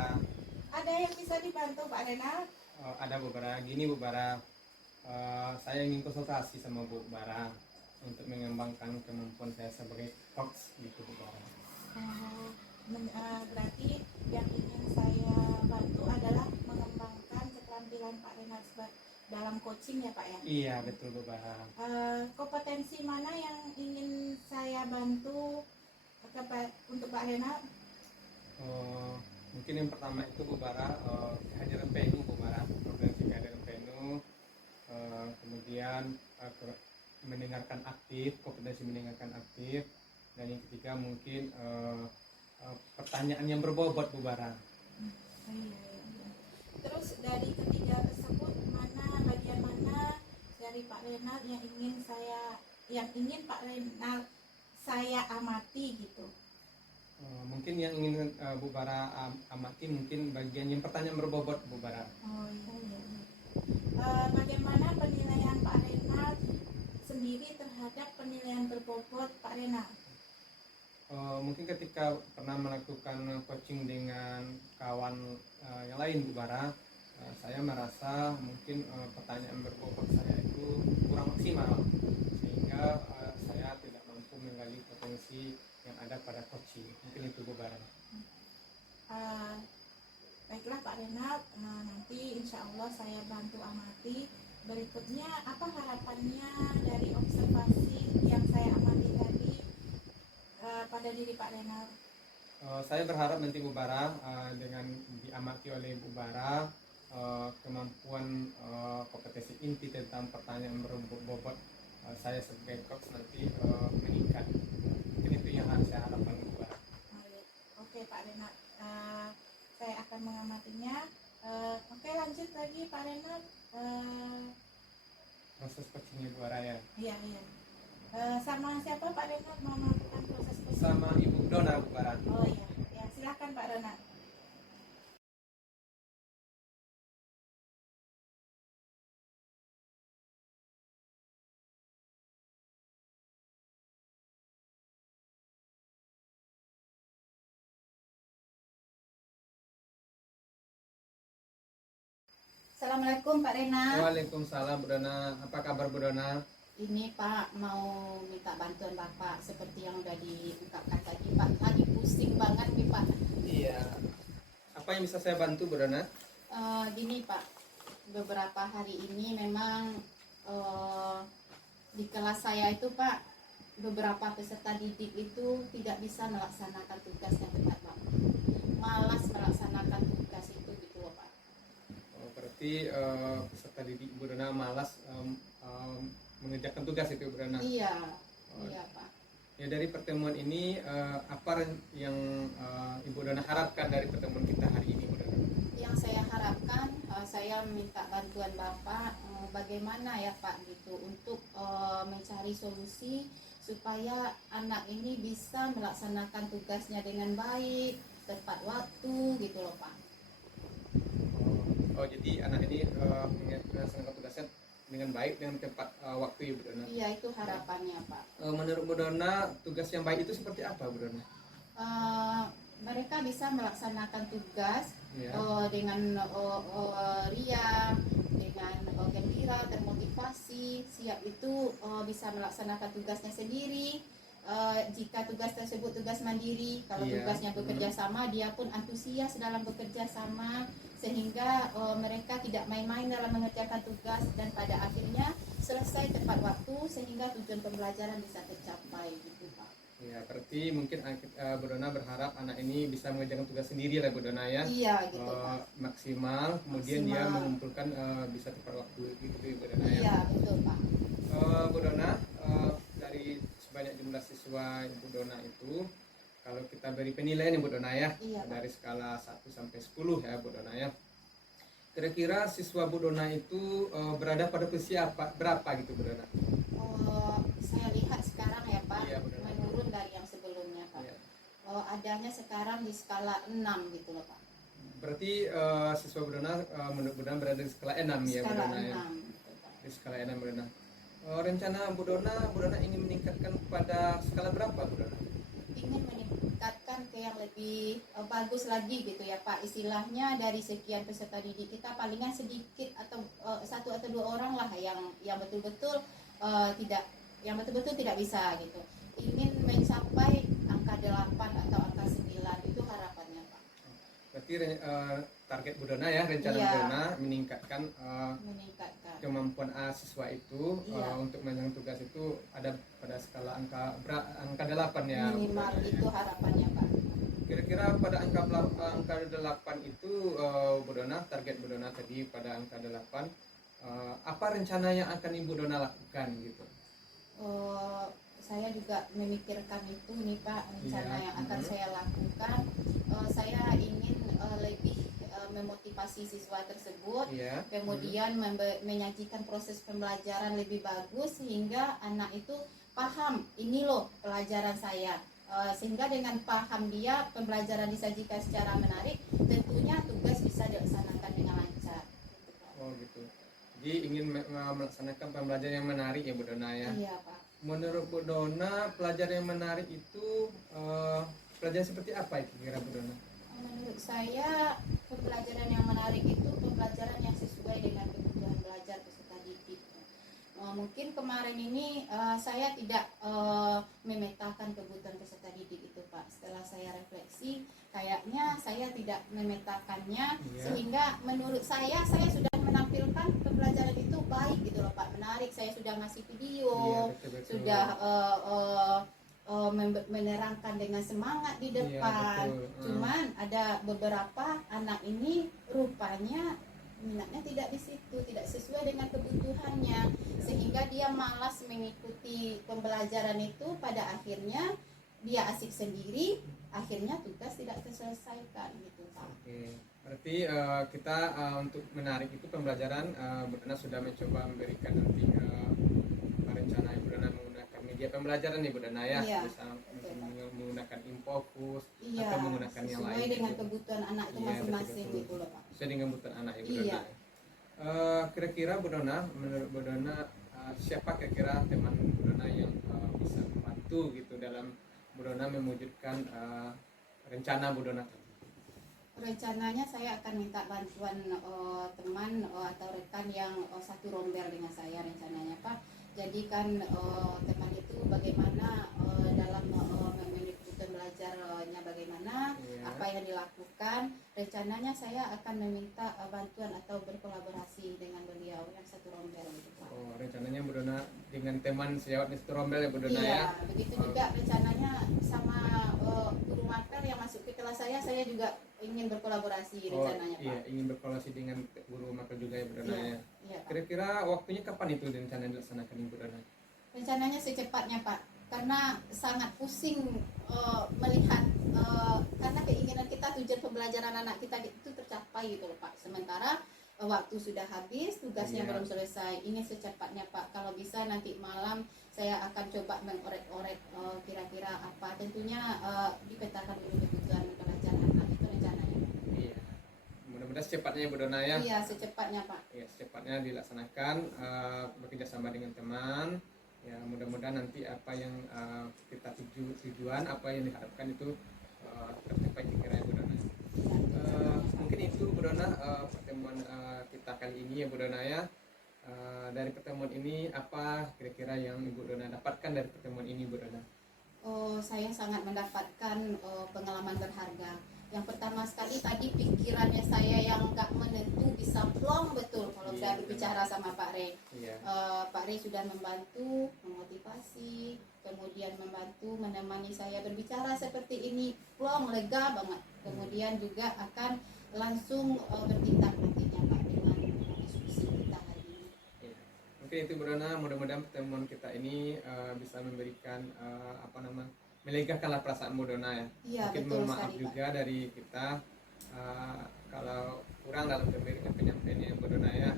Bara. Ada yang bisa dibantu Pak Renal? Ada Bu Bara. Gini Bu Bara, saya ingin konsultasi sama Bu Bara untuk mengembangkan kemampuan saya sebagai coach gitu Bu Bara. Berarti yang ingin saya bantu adalah mengembangkan keterampilan Pak Renal dalam coaching ya Pak ya? Iya betul Bu Bara. Kompetensi mana yang ingin saya bantu untuk Pak Renal? Mungkin yang pertama itu Bu Bara, kehadiran penuh Bu Bara, kompetensi kehadiran penuh, kemudian mendengarkan aktif, kompetensi mendengarkan aktif, dan yang ketiga mungkin pertanyaan yang berbobot Bu Bara. Iya. Terus dari ketiga tersebut bagian mana dari Pak Renal yang ingin Pak Renal saya amati gitu? Mungkin yang ingin Bu Bara amati mungkin bagian yang pertanyaan berbobot Bu Bara. Oh iya. Bagaimana penilaian Pak Renal sendiri terhadap penilaian berbobot Pak Renal? Mungkin ketika pernah melakukan coaching dengan kawan yang lain Bu Bara, saya merasa mungkin pertanyaan berbobot saya itu kurang maksimal, sehingga saya tidak mampu menggali potensi yang ada pada coaching. Mungkin itu Bu Bara. Baiklah Pak Renal, nanti insya Allah saya bantu amati. Berikutnya, apa harapannya dari observasi yang saya amati tadi pada diri Pak Renal? Saya berharap nanti Bu Bara, dengan diamati oleh Bu Bara, kemampuan kompetensi inti tentang pertanyaan berbobot saya sebagai coach nanti meningkat. Mungkin itu yang harus saya harapkan Bu Bara. Oke Pak Renal, saya akan mengamatinya. Oke, lanjut lagi Pak Renal. Proses coachingnya Bu Bara ya? Iya. Sama siapa Pak Renal mau melakukan proses coaching? Sama Ibu Dona Bu Bara. Oh iya, ya silakan Pak Renal. Assalamualaikum Pak Renal. Waalaikumsalam Bu Dona. Apa kabar Bu Dona? Ini Pak mau minta bantuan Bapak seperti yang udah diungkapkan tadi Pak. Lagi pusing banget nih Pak. Iya. Apa yang bisa saya bantu Bu Dona? Gini Pak, beberapa hari ini memang di kelas saya itu Pak, beberapa peserta didik itu tidak bisa melaksanakan tugasnya tepat waktu. Malas melaksanakan tugas itu gitu loh Pak. Berarti peserta didik Bu Dona malas mengerjakan tugas itu Bu Dona? Iya Pak. Ya, dari pertemuan ini apa yang Ibu Dona harapkan dari pertemuan kita hari ini Bu Dona? Yang saya harapkan, saya minta bantuan Bapak bagaimana ya Pak gitu untuk mencari solusi supaya anak ini bisa melaksanakan tugasnya dengan baik, tepat waktu gitu loh Pak. Jadi anak ini melaksanakan tugasnya dengan baik, dengan tepat waktu ya Bu Dona? Iya, itu harapannya Pak. Menurut Bu Dona, tugas yang baik itu seperti apa Bu Dona? Mereka bisa melaksanakan tugas Ya. dengan ria, dengan gembira, termotivasi, siap itu bisa melaksanakan tugasnya sendiri. Jika tugas tersebut tugas mandiri, kalau Iya. tugasnya bekerja sama, dia pun antusias dalam bekerja sama, sehingga mereka tidak main-main dalam mengerjakan tugas dan pada akhirnya selesai tepat waktu sehingga tujuan pembelajaran bisa tercapai gitu Pak. Ya, berarti mungkin Bu Dona berharap anak ini bisa mengerjakan tugas sendiri lah Bu Dona ya? Iya gitu Pak. Maksimal, kemudian dia mengumpulkan bisa tepat waktu gitu Bu Dona ya? Iya betul Pak. Bu Dona, dari sebanyak jumlah siswa Bu Dona itu, kalau kita beri penilaian ya Bu Dona ya, Iya, Pak. dari skala 1 sampai 10 ya Bu Dona ya, kira-kira siswa Bu Dona itu berada pada posisi berapa gitu Bu Dona? Saya lihat sekarang ya Pak, Iya, benar. menurun dari yang sebelumnya Pak. Iya. Adanya sekarang di skala 6 gitu loh Pak. Berarti siswa Bu Dona menurut Bu Dona berada di skala 6 ya Bu Skala Dona ya? 6 gitu, Pak. Di skala 6 Bu Dona. Rencana Bu Dona ingin meningkatkan pada skala berapa Bu Dona? Ingin meningkatkan ke yang lebih bagus lagi gitu ya Pak. Istilahnya dari sekian peserta didik kita palingan sedikit atau satu atau dua orang lah yang betul-betul tidak yang betul-betul tidak bisa gitu. Ingin mencapai angka 8 atau angka 9 itu harapannya Pak. Berarti target Bu Dona ya, rencana Iya. Bu Dona meningkatkan Meningkatkan. kemampuan siswa itu Iya. untuk menyelesaikan tugas itu ada pada skala angka 8 ya. Minimal itu harapannya Pak. Kira-kira pada angka 8 itu Bu Dona, target Bu Dona tadi pada angka 8, apa rencana yang akan Ibu Dona lakukan gitu? Saya juga memikirkan itu nih Pak, rencana Iya. yang akan saya lakukan. Saya ingin lebih memotivasi siswa tersebut, Iya. kemudian menyajikan proses pembelajaran lebih bagus sehingga anak itu paham ini loh pelajaran saya. Sehingga dengan paham dia pembelajaran disajikan secara menarik, tentunya tugas bisa dilaksanakan dengan lancar. Gitu, Pak. Oh gitu. Jadi ingin melaksanakan pembelajaran yang menarik ya Bu Dona ya. Iya Pak. Menurut Bu Dona, pelajaran yang menarik itu pelajaran seperti apa itu kira Bu Dona? Menurut saya pembelajaran yang menarik itu pembelajaran yang sesuai dengan kebutuhan belajar peserta didik. Mungkin kemarin ini saya tidak memetakan kebutuhan peserta didik itu Pak. Setelah saya refleksi, kayaknya saya tidak memetakannya, Iya. sehingga menurut saya sudah menampilkan pembelajaran itu baik gitu loh Pak, menarik. Saya sudah ngasih video, Iya, betul-betul. sudah menerangkan dengan semangat di Iya, depan. betul. Cuman ada beberapa anak ini rupanya minatnya tidak di situ, tidak sesuai dengan kebutuhannya, sehingga dia malas mengikuti pembelajaran itu. Pada akhirnya dia asik sendiri, akhirnya tugas tidak terselesaikan gitu Pak. Oke. Berarti kita untuk menarik itu pembelajaran, Bu Dona sudah mencoba memberikan nanti rencana Bu Dona menggunakan media pembelajaran nih Bu Dona ya, Iya, bisa betul, Pak. menggunakan Infocus Iya, atau menggunakan yang sesuai lain dengan gitu. kebutuhan anak itu Iya, masing-masing betul-betul. gitu loh Pak. Sesuai dengan kebutuhan anak ya Bu Iya. Dona. Kira-kira Bu Dona, menurut Bu Dona siapa kira-kira teman Bu Dona yang bisa membantu gitu dalam Bu Dona mewujudkan rencana Bu Dona? Rencananya saya akan minta bantuan teman atau rekan yang satu rombel dengan saya rencananya Pak. Jadi kan teman itu bagaimana dalam memenuhi kebutuhan belajarnya bagaimana, Iya. apa yang dilakukan. Rencananya saya akan meminta bantuan atau berkolaborasi dengan beliau yang satu rombel gitu Pak. Oh, rencananya Bu Dona dengan teman sejawat di satu rombel ya Bu Dona Iya, ya? begitu juga rencananya sama guru mapel yang masuk ke kelas saya juga ingin berkolaborasi Oh, rencananya iya, Pak. ingin berkolaborasi dengan guru mapel juga ya Bu Dona Iya, ya? iya Pak. Kira-kira waktunya kapan itu rencana dilaksanakan Bu Dona? Rencananya secepatnya Pak, karena sangat pusing melihat karena keinginan kita, tujuan pembelajaran anak kita itu tercapai gitu loh Pak. Sementara waktu sudah habis, tugasnya Iya. belum selesai. Ingin secepatnya Pak. Kalau bisa nanti malam saya akan coba mengorek-orek kira-kira apa. Tentunya dipetakan dulu kebutuhan belajar anak itu rencananya. Iya. Mudah-mudahan secepatnya ya Bu Dona ya? Iya, secepatnya Pak. Ya, secepatnya dilaksanakan, bekerja sama dengan teman. Ya, mudah-mudahan nanti apa yang kita tujuan, apa yang diharapkan itu tercapai kira-kira ya Bu Dona. Mungkin itu Bu Dona pertemuan kita kali ini ya Bu Dona ya. Dari pertemuan ini apa kira-kira yang Ibu Dona dapatkan dari pertemuan ini Bu Dona? Saya sangat mendapatkan pengalaman berharga. Yang pertama sekali tadi pikirannya saya yang nggak menentu bisa plong betul kalau Iya, saya benar. berbicara sama Pak Rey. Iya. Pak Rey sudah membantu, memotivasi, kemudian membantu menemani saya berbicara seperti ini, plong, lega banget. Kemudian juga akan langsung bertindak nantinya Pak dengan diskusi kita hari ini. Iya. Mungkin itu Bu Dona, mudah-mudahan pertemuan kita ini bisa memberikan melegakanlah perasaan Bu Dona ya. Iya, Mungkin betul mohon maaf sekali Pak. juga dari kita kalau kurang dalam memberikan penyampaian Bu Dona ya.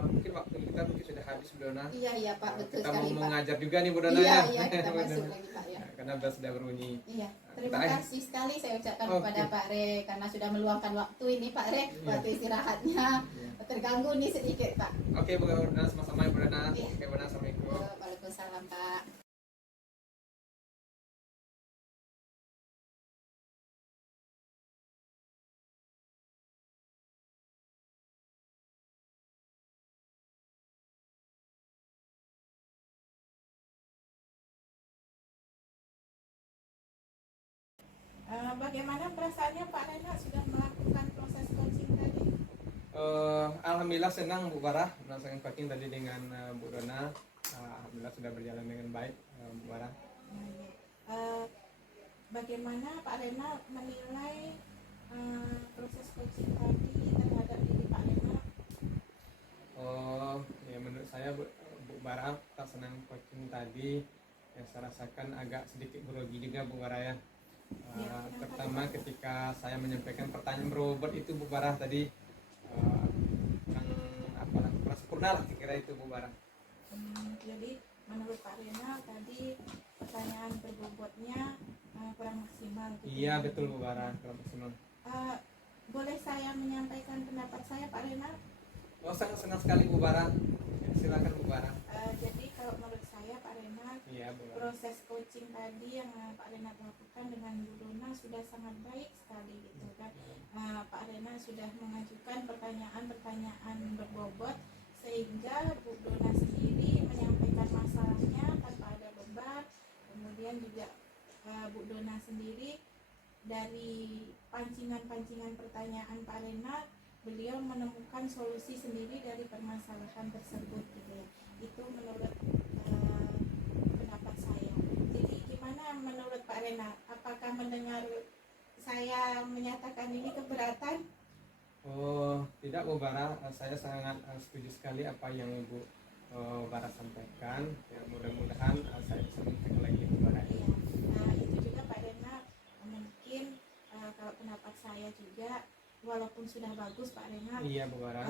Mungkin waktu kita mungkin sudah habis Bu Dona. Iya Pak, betul Kita sekali mau Pak. mengajar juga nih Bu Dona Iya, ya. iya kita Bu masuk Dona. lagi Pak ya. Karena bel sudah berbunyi. Iya, terima Kita- kasih sekali saya ucapkan Oke. kepada Pak Rey karena sudah meluangkan waktu ini Pak Rey, Iya. waktu istirahatnya Iya. terganggu nih sedikit Pak. Oke Bu Dona, sama-sama ya Bu Dona. Iya. Oke Bu Dona, assalamualaikum. Waalaikumsalam Pak. Bagaimana perasaannya Pak Renat sudah melakukan proses coaching tadi? Alhamdulillah senang Bu Barah melaksanakan coaching tadi dengan Bu Dona. Alhamdulillah sudah berjalan dengan baik, Bu Barah. Eh, Bagaimana Pak Renat menilai proses coaching tadi terhadap diri Pak Renat? Ya menurut saya Bu Barah senang coaching tadi, yang saya rasakan agak sedikit grogi juga Bu Barah ya. Pertama ketika saya menyampaikan pertanyaan berbobot itu Bu Barah tadi, yang kurang sempurna lah kira itu Bu Barah. Jadi menurut Pak Renat tadi pertanyaan berbobotnya kurang maksimal gitu. Iya betul Bu Barah, kurang maksimal. Boleh saya menyampaikan pendapat saya Pak Renat? Sangat senang sekali Bu Barah. Silakan Bu Barah. Jadi kalau menurut saya Pak Renat, Iya Bu Barah. proses coaching tadi yang Pak Renat lakukan dengan Bu Dona sudah sangat baik sekali gitu kan. Pak Renat sudah mengajukan pertanyaan-pertanyaan berbobot sehingga Bu Dona sendiri menyampaikan masalahnya tanpa ada beban. Kemudian juga Bu Dona sendiri dari pancingan-pancingan pertanyaan Pak Renat, beliau menemukan solusi sendiri dari permasalahan tersebut gitu ya. Itu menurut pendapat saya. Jadi gimana menurut Pak Renat? Apakah mendengar saya menyatakan ini keberatan? Tidak Bu Barah, saya sangat setuju sekali apa yang Ibu Barah sampaikan. Ya, mudah-mudahan saya bisa menyampaikan lagi Bu Barah. Iya. Itu juga Pak Renat, mungkin kalau pendapat saya juga, walaupun sudah bagus Pak Renat, Iya Bu Barah.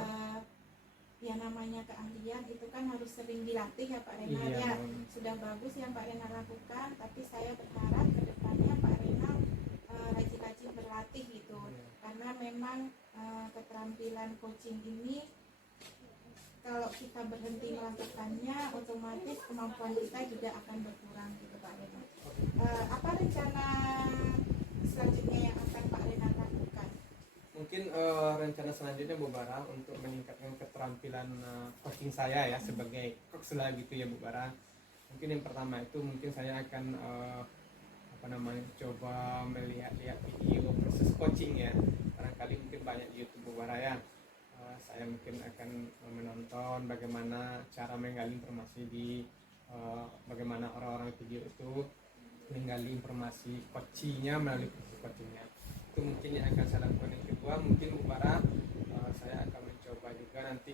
Ya namanya keahlian itu kan harus sering dilatih ya Pak Renat. Iya, ya sudah bagus yang Pak Renat lakukan, tapi saya berharap ke depannya Pak Renat rajin-rajin berlatih gitu. Iya. Karena memang keterampilan coaching ini kalau kita berhenti melakukannya, otomatis kemampuan kita juga akan berkurang gitu Pak Renat. Apa rencana selanjutnya yang akan Pak Renat lakukan? Mungkin rencana selanjutnya Bu Barah untuk meningkatkan keterampilan coaching saya ya sebagai coach lah gitu ya Bu Barah. Mungkin yang pertama itu mungkin saya akan coba melihat-lihat video proses coaching ya. Barangkali mungkin banyak di YouTube Bu Barah ya. Saya mungkin akan menonton bagaimana cara menggali informasi di bagaimana orang-orang video itu menggali informasi coachingnya melalui proses coachingnya. Itu mungkin yang akan saya lakukan. Yang kedua mungkin Bu Barah, saya akan mencoba juga nanti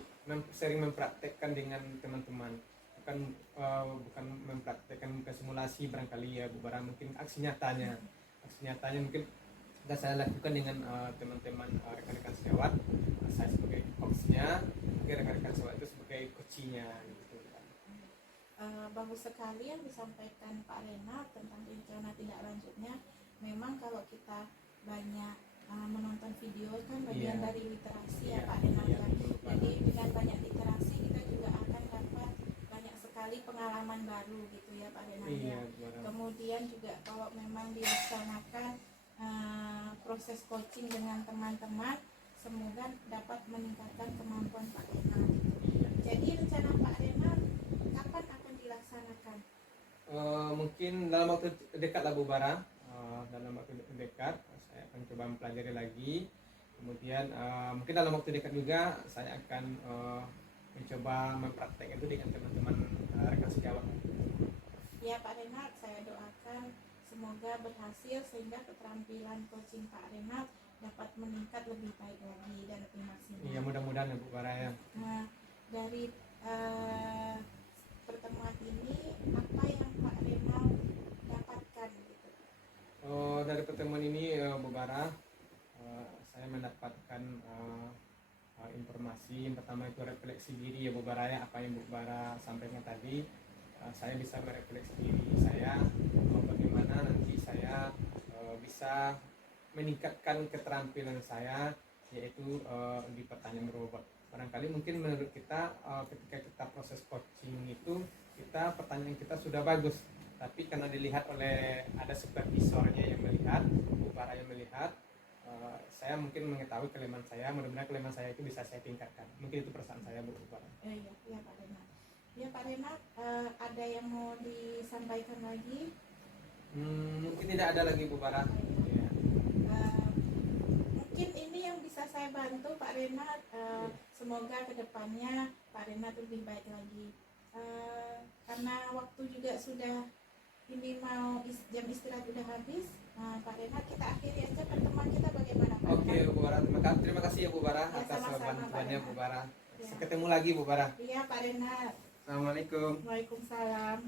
sering mempraktekkan dengan teman-teman, bukan mempraktekkan ke simulasi barangkali ya Bu Barah, mungkin aksi nyatanya mungkin sudah saya lakukan dengan teman-teman rekan-rekan sejawat. Saya sebagai coachnya, rekan-rekan sejawat itu sebagai coachingnya gitu. Bagus sekali yang disampaikan Pak Renat tentang rencana tindak lanjutnya. Memang kalau kita banyak menonton video kan bagian dari literasi ya Pak Renat. Jadi dengan banyak literasi kita juga akan dapat banyak sekali pengalaman baru gitu ya Pak Renat. Kemudian juga kalau memang dilaksanakan proses coaching dengan teman-teman, semoga dapat meningkatkan kemampuan Pak Renat. Jadi rencana Pak Renat kapan akan dilaksanakan? Mungkin dalam waktu dekat lah Bu Barah. Dalam waktu dekat saya akan coba mempelajari lagi. Kemudian mungkin dalam waktu dekat juga saya akan mencoba mempraktek itu dengan teman-teman rekan sejawat. Ya Pak Renat, saya doakan semoga berhasil sehingga keterampilan coaching Pak Renat dapat meningkat lebih baik lagi dan lebih maksimal. Iya, mudah-mudahan ya Bu Barah ya. Nah, dari pertemuan ini apa yang Pak Renat dapatkan gitu? Dari pertemuan ini Bu Barah, saya mendapatkan informasi. Yang pertama itu refleksi diri ya Bu Barah ya, apa yang Bu Barah sampaikan tadi. Saya bisa merefleksi diri saya, bagaimana nanti saya bisa meningkatkan keterampilan saya, yaitu di pertanyaan berbobot. Barangkali mungkin menurut kita ketika kita proses coaching itu pertanyaan kita sudah bagus, tapi karena dilihat oleh ada supervisornya yang melihat, Bu Barah yang melihat, saya mungkin mengetahui kelemahan saya. Mudah-mudahan kelemahan saya itu bisa saya tingkatkan. Mungkin itu perasaan saya Bu Barah. Iya Pak Renat. Ya Pak Renat, ada yang mau disampaikan lagi? Mungkin tidak ada lagi Bu Barah. Ya. mungkin ini yang bisa saya bantu Pak Renat. Semoga kedepannya Pak Renat lebih baik lagi. Karena waktu juga sudah ini mau jam istirahat udah habis. Pak Renat, kita akhiri aja pertemuan kita bagaimana Pak Oke Renat? Bu Bara, terima kasih ya Bu Bara Ya, atas sama-sama, bantuannya Pak Bu Bara. Ya. Ketemu lagi Bu Bara. Iya Pak Renat. Assalamualaikum. Waalaikumsalam.